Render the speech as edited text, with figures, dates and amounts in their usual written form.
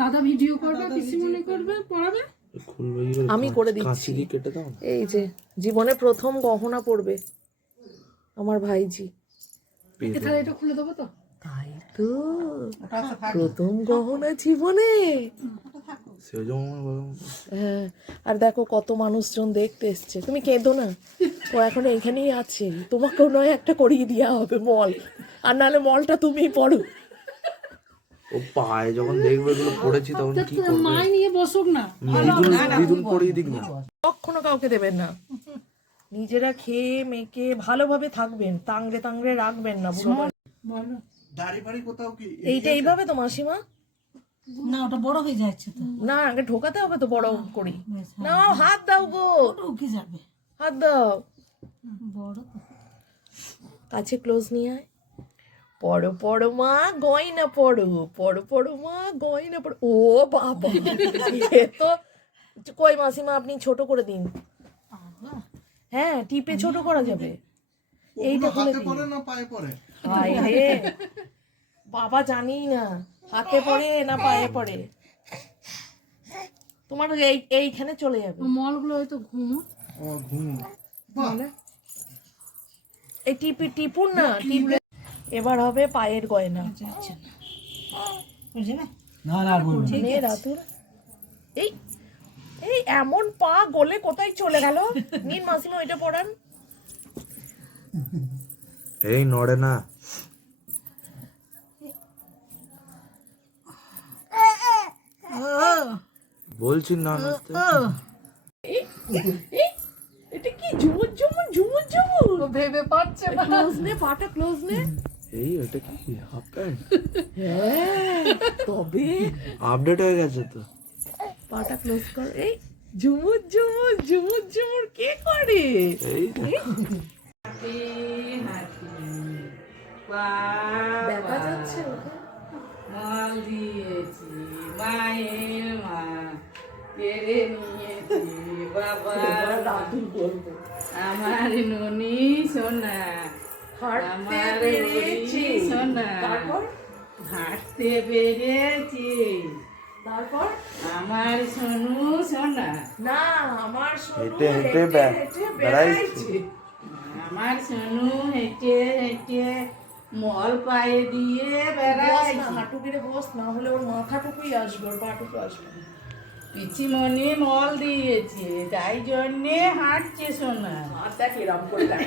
দাদা ভিডিও করবে, পিসিমণি করবে, পড়াবে, আমি করে দিচ্ছি। এই যে জীবনে প্রথম গহনা পড়বে আমার ভাইজি। তাহলে এটা খুলে দেবো তো। তাই তো প্রথম গহনা জীবনে। হ্যাঁ, আর দেখো কত মানুষজন দেখতে এসছে। তুমি কেঁদো না, ও এখন এখানেই আছে, তোমাকেও নয় একটা করিয়ে দেওয়া হবে মল, আর নাহলে মলটা তুমিই পড়ো। ও পায়ে যখন দেখবে এগুলো পড়েছি তখন কি করবে? মাই নিয়ে বসুক না, বিদুন পড়িয়ে দিক না। কখনো কাউকে দেবেন না, নিজেরা খেয়ে মেখে ভালোভাবে থাকবেন, তাংড়ে তাংড়ে রাখবেন না। বলো দাড়ি ফাড়ি কোথাও কি এইটা এইভাবে তো মাসিমা, না ওটা বড় হয়ে যাচ্ছে তো, না আগে ঢোকাতে হবে তো বড় করি। না হাত দাও গো, ঢুকে যাবে, হাত দাও। বড় তো। কাছে ক্লোজ নিয়ে আয়। পড়ো পড়ো মা গয়না পড়ো, পড়ো পড়ো মা গয়না পড়ো। ও বাবা, এ তো কই মাসিমা আপনি ছোট করে দিন। হ্যাঁ টিপে ছোট করা যাবে। এইটা খুলে হাতে দিন। পরে না পায়ে পরে? হায় রে বাবা, জানি না হাতে পড়ে না পায়ে পড়ে। তোমার এইখানে চলে যাবে। মলগুলো হয়তো ঘুমো। ও ঘুম। এই টিপুন না, টিপলে এবার হবে পায়ের গয়না। না না বলবো। মেয়েরা তোর এই এই এমন পা গলে কোথায় চলে গেল? নিন মাসিমা ওইটা পড়ান। এই নড়ে না। বলছি না নড়তে। এটা কি ঝুমুর ঝুমুর ঝুমুর ঝুমুর? ভেবে পাচ্ছে না। ক্লোজ নে, পাটা ক্লোজ নে। এই এটা কি হাফ প্যান্ট? হ্যাঁ তবে আপডেট হয়ে গেছে তো। পাটা ক্লোজ কর। এই ঝুমুর ঝুমুর ঝুমুর ঝুমুর কে করে? এই দেখা যাচ্ছে ওকে? মাল দিয়েছি মায়ের মা কেড়ে নিয়েছি বাবা, দাদু বলবো আমার ননি সোনা, হাঁটতে আমার পেরেছি। সোনা, তারপর হাঁটতে পেরেছি, তারপর আমার সোনু সোনা, না আমার সোনু হেঁটে হেঁটে হেঁটে বেড়াইছে। আমার সোনু হেঁটে হেঁটে মল পায়ে দিয়ে বস বেড়াই, না, হাঁটু গেড়ে বস, না হলে ওর মাথাটুকুই আসবে, ওর পাটুকু আসবে না। পিছিমণি মল দিয়েছে তাই জন্যে হাঁটছে সোনা। আর দেখ এরম করে দেখ।